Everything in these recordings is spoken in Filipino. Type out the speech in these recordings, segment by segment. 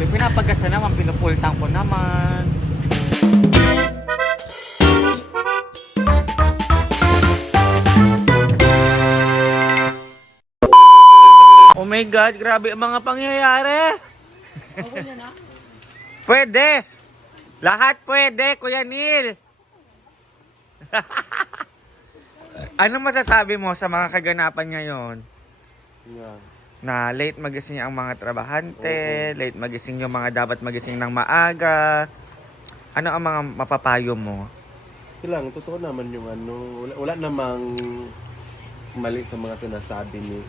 Grabe, pinapagasa naman, pinupultang ko naman. Oh my God, grabe ang mga pangyayari. Pwede. Lahat pwede, Kuya Neil. Ano masasabi mo sa mga kaganapan ngayon? Yeah. Na late magising ang mga trabahante, late magising yung mga dapat magising ng maaga. Ano ang mga mapapayo mo? Kailangan, totoo naman yung ano, wala namang mali sa mga sinasabi ni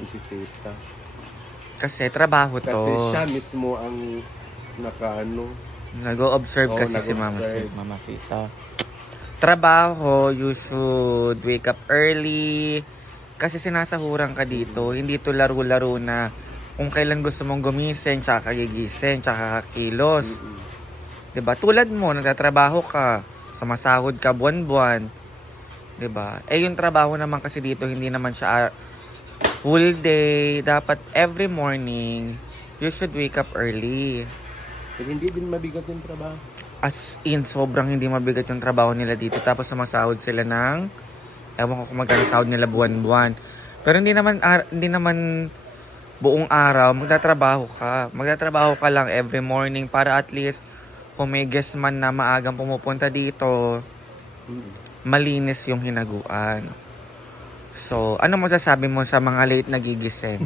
Auntie Sita. Kasi trabaho to. Kasi siya mismo ang Nag-o-observe kasi si nag-observe. Mama Sita. Trabaho, you should wake up early. Kasi sinasahuran ka dito. Hindi to laro-laro na kung kailan gusto mong gumising, tsaka gigising, tsaka kakilos. Diba? Tulad mo, nagtatrabaho ka, sumasahod ka buwan-buwan. Diba? Eh yung trabaho naman kasi dito, hindi naman siya full day. Dapat every morning, you should wake up early. Pero hindi din mabigat yung trabaho. As in, sobrang hindi mabigat yung trabaho nila dito. Tapos sumasahod sila ng, ewan ko kung magkano sahod nila buwan-buwan. Pero hindi naman buong araw, magtatrabaho ka. Magtatrabaho ka lang every morning para at least kung may guest man na maagang pumupunta dito, malinis yung hinaguan. So, ano masasabi mo sa mga late nagigising?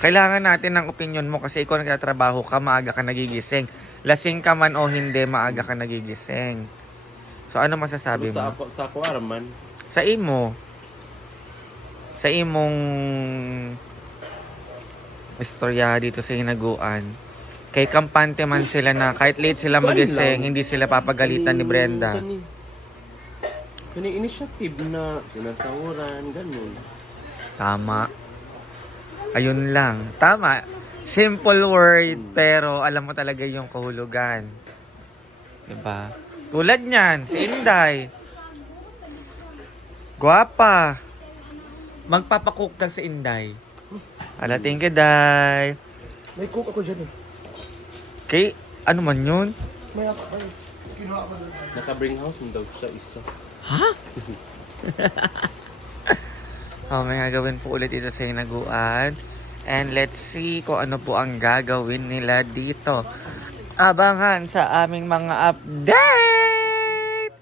Kailangan natin ng opinion mo kasi ikaw nagtatrabaho ka, maaga ka nagigising. Lasing ka man o hindi, maaga ka nagigising. So, ano masasabi mo? Sa ako araman. Sa imo. Sa imong istorya dito sa hinaguan. Kay kampante man sila na kahit late sila magising, hindi sila papagalitan ni Brenda. Kaning initiative na sinasahuran, ganun. Tama. Ayun lang. Tama. Simple word, pero alam mo talaga yung kahulugan. Diba? Tulad niyan, si Inday. Guwapa. Magpapakook ka si Inday. Ala, thank you, Day. May cook ako dyan eh. Kay, ano man yun? May kinuha ko doon. Naka-bring house mo daw siya isa. Ha? May gagawin po ulit ito sa hinaguan. And let's see kung ano po ang gagawin nila dito. Abangan sa aming mga update!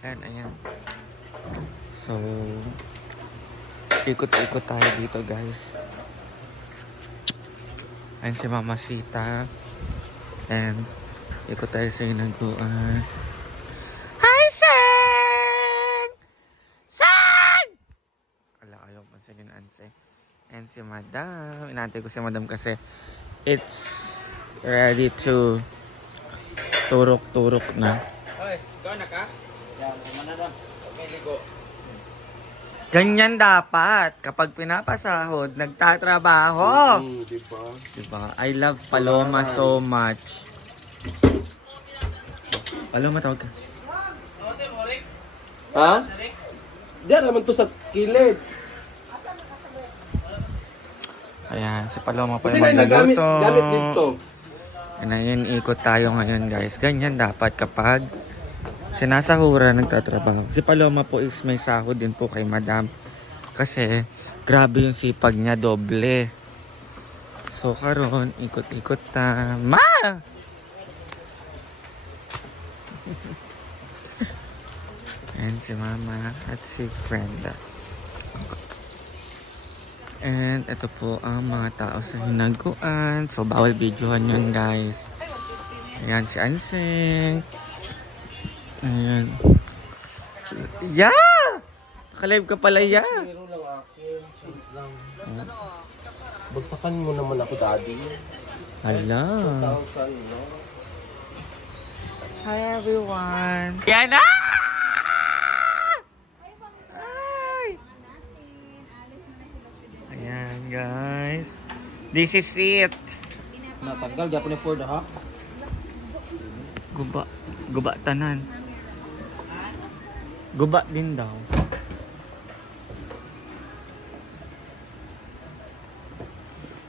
Ayan. So, ikot-ikot tayo dito, guys. Ayan si Mama Sita. And, ikot tayo sa hinaguan. Hi, Sen! Sen! Wala, ayaw pansinin, Anse. And si Madam. Inantay ko si Madam kasi it's ready to turok-turok na. Ay, ikaw na ka? Ganyan dapat kapag pinapasahod, nagtatrabaho. Diba? Diba? I love Paloma so much. Paloma, tawag ka. Ha? Diyan naman to sa kilid. Ayan, si Paloma pa Kasi yung nagamit magluluto. dito. Ayan, ikot tayo ngayon, guys. Ganyan dapat kapag sinasahura, nagtatrabaho. Si Paloma po is may sahod din po kay Madam. Kasi, grabe yung sipag niya, doble. So, karon ikot-ikot na. Ma! Ayan si Mama at si Brenda. And ito po ang mga tao sa hinaguan. So, bawal videohan yun, guys. Ayan si Anseng. Ayan. Yeah! Nakalive ka pala, yeah! Meron lang akin. Bagsakan mo naman ako, Daddy. Hala. 1,000, no? Hi, everyone. Yan na! Ayan, guys. This is it. Natanggal, di ako ni Ford, ha? Guba. Guba tanan. Guba din daw.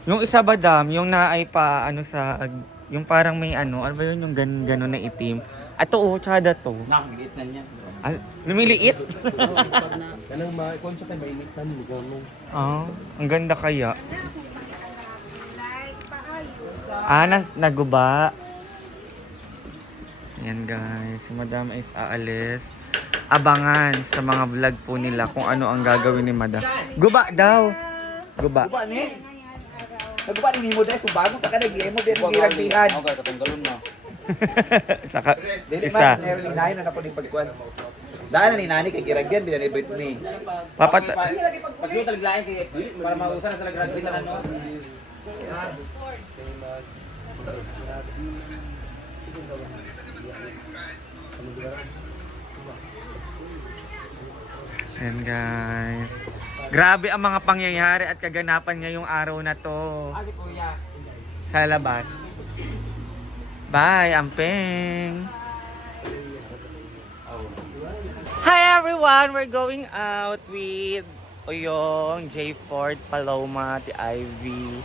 Yung isa ba dam, yung naay pa ano sa yung parang may ano ba yun yung gano'n na itim. Ato oh, tsada to. Nakagiliit na niya. Lumiliit. Kanang kung siya tayo mainitan mo gano'n. Ang ganda kaya. Naguba. Ayan guys, si Madam is aalis. Abangan sa mga vlog po nila kung ano ang gagawin ni Madam. Guba daw. Guba. Guba ni. Naguba ni mo dahil subago ta ka nag-emo din ang giragbihan. Okay, katanggalon na. Saka Dili isa. man never linayon na po ni pagkuan. Dahil ni nani kay giragbihan bila ni Britney. Pag yung talaglayan kay para mausan sa talaglayan ano. Ayan guys. Grabe ang mga pangyayari at kaganapan ngayong araw na to Si Kuya. sa labas. Bye, Ampeng! Hi everyone! We're going out with Oyong, J. Ford, Paloma, The Ivy,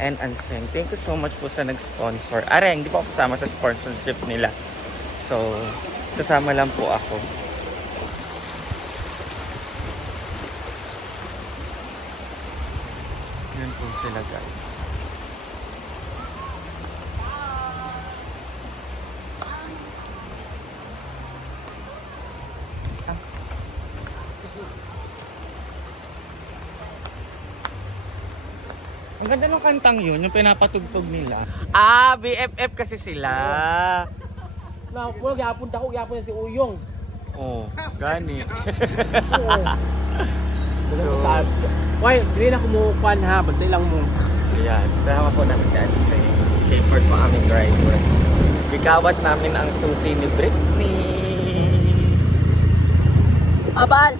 and Anseng. Thank you so much po sa nag-sponsor. Hindi po ako kasama sa sponsorship nila. So, kasama lang po ako. Yan po sila guys. Ang ganda ng kantang yun, yung pinapatugtog nila. BFF kasi sila. Na, wala gyapon dako gyapon si Uyong. Oh, gani. So, why, dili na kumukuan ha, bantay lang mo. Ayan, kasama po namin si Anseng. K-Ford po aming driver. Gikawat namin ang susi ni Britney. Abal!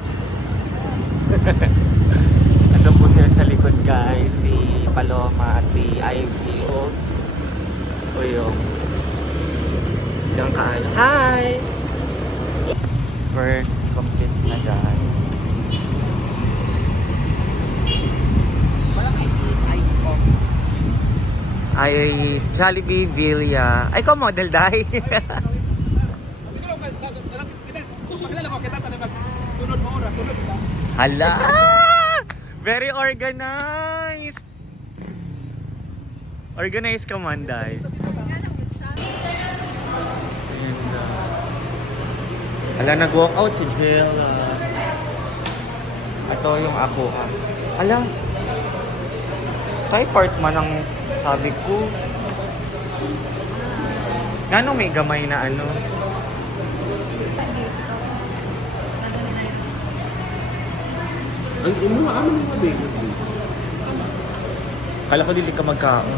Ano po sila sa likod guys, si Paloma at si Ivy o Uyong. Diyan kayo. Hi! We're complete na guys. Ay, Jollibee Villa. Ay, ko model dahil. Hala! Very organized! Organized ka man dahil. Hala, nag-walk out si Jill. Ito yung ako. Hala, tayo part man ang sabi ko. Gano'ng may gamay na ano? Ang imo nga amin mga baby. Kala ko dili ka magkaon.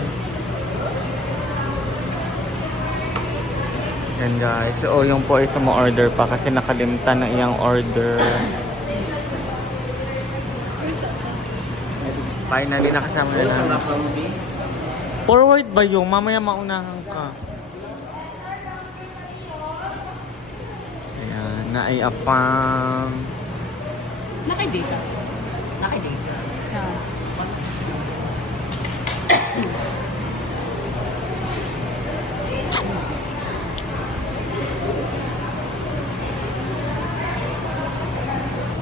Yan guys. So, yung po isa mo order pa kasi nakalimtan na iyang order. Finally, nakasama na namin. Forward ba yung? Mamaya maunahan ka. Ayan, naiapang. Naka-data. Naka-data.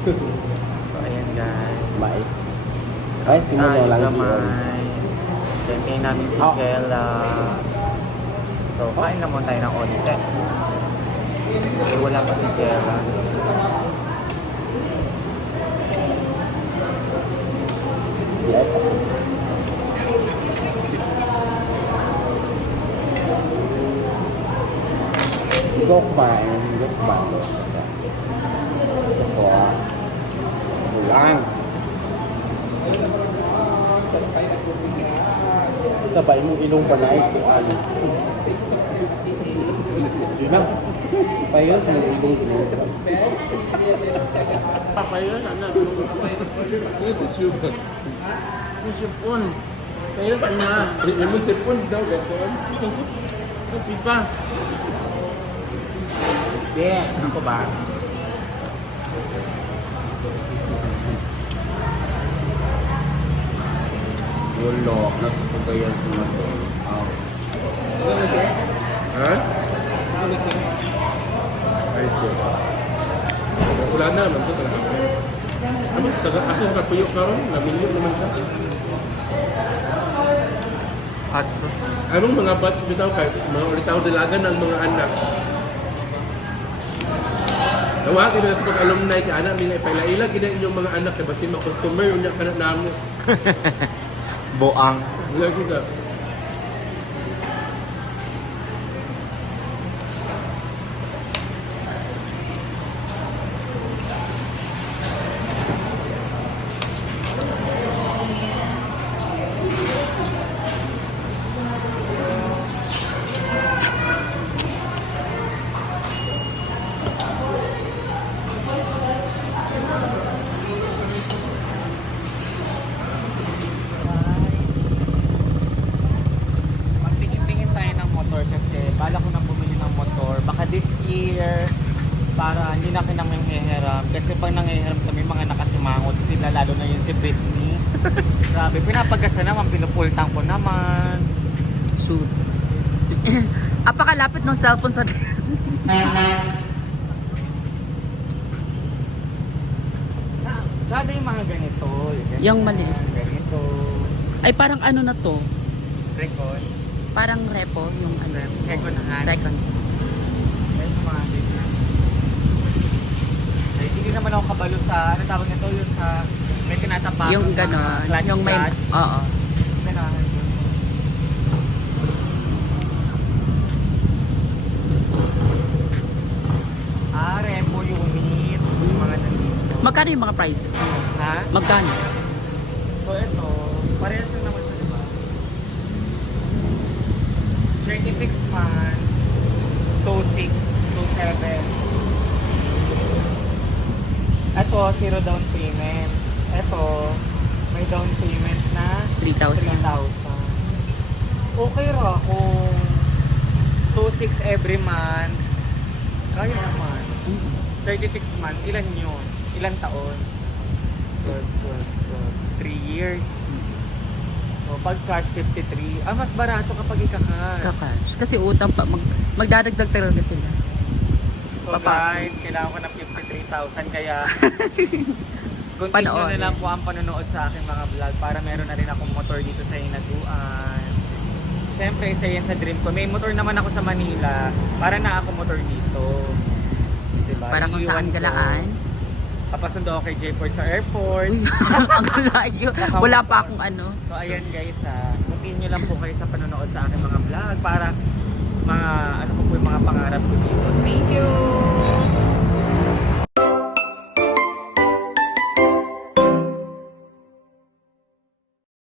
So, ayan guys. Mais. Ay, sino Ay, lang gamay. Tentay namin si Jella. So, kain naman tayo ng onte. Kasi wala pa si Jella. Si Esa. Gokbang. Sekolah. Pulang. Sabay mong ilong pa na ito. Ano? Yun na. Payos mong ilong ko. Papayos, ano? Ito sugar. Yung sipon. Payos, ano? Yung sipon daw, gapon. Kapi pa. Yeah, ano ba? Wala, nasa Cagayan sa Matol. Ha? Ay, ko. Wala na naman ito talaga. Ano? Taga-aso ka puyo ka ron? Namilyo naman ka. Hot sauce. Anong mga batch bitaw kay mga ulitaw dalagan ng mga anak. Tawagin na ito alumni kay anak nila ipailaila kina inyong mga anak kay basi mga customer unya kana namos. Boang. Lagi ka. Magtingin-tingin tayo ng motor kasi bala ko nang bumili ng motor. Baka this year, para hindi na kinang hihiram. Kasi pag nanghihiram kami mga nakasimangot sila, lalo na yun si Britney. Grabe, pinapagasa naman, pinupultang ko naman. Shoot. Apakalapit ng cellphone sa... Tsada yung mga ganito. Yung maliit. Ganito. Ay, parang ano na to? Record. Parang repo, yung ano. Second hand. Second. Ayun yung mga ganyan. Ay, hindi naman ako kabalo sa, ano tawag nito, yung sa, may tinatapakan. Yung gano'n. Yung may... Oo. Ganahan ko. Repo unit. Yung mga nandito. Magkano yung mga prices? Ha? Magkano? So ito, parehas lang naman sa diba? 36 months, 26, 27. Ito, zero down payment. Ito, may down payment na 3,000. 3,000. Okay ra kung 2,600 every month. Kaya naman. 36 months, ilan yun? Ilan taon? 3 years. So, pag cash 53, mas barato kapag ika-cash. Kakash. Kasi utang pa. Magdadagdag talaga sila. So guys, kailangan ko ng 53,000 kaya continue Panoorin. na lang po ang panonood sa aking mga vlog para meron na rin akong motor dito sa Hinaguan. Siyempre, isa yan sa dream ko. May motor naman ako sa Manila para na ako motor dito. Diba? Parang kung saan Iiwan ko. galaan. Papasundo ako kay J-Port sa airport. Ang layo. Wala pa akong ano. So ayan guys, continue lang po kayo sa panonood sa aking mga vlog para mga ano ko po yung mga pangarap ko dito. Thank you!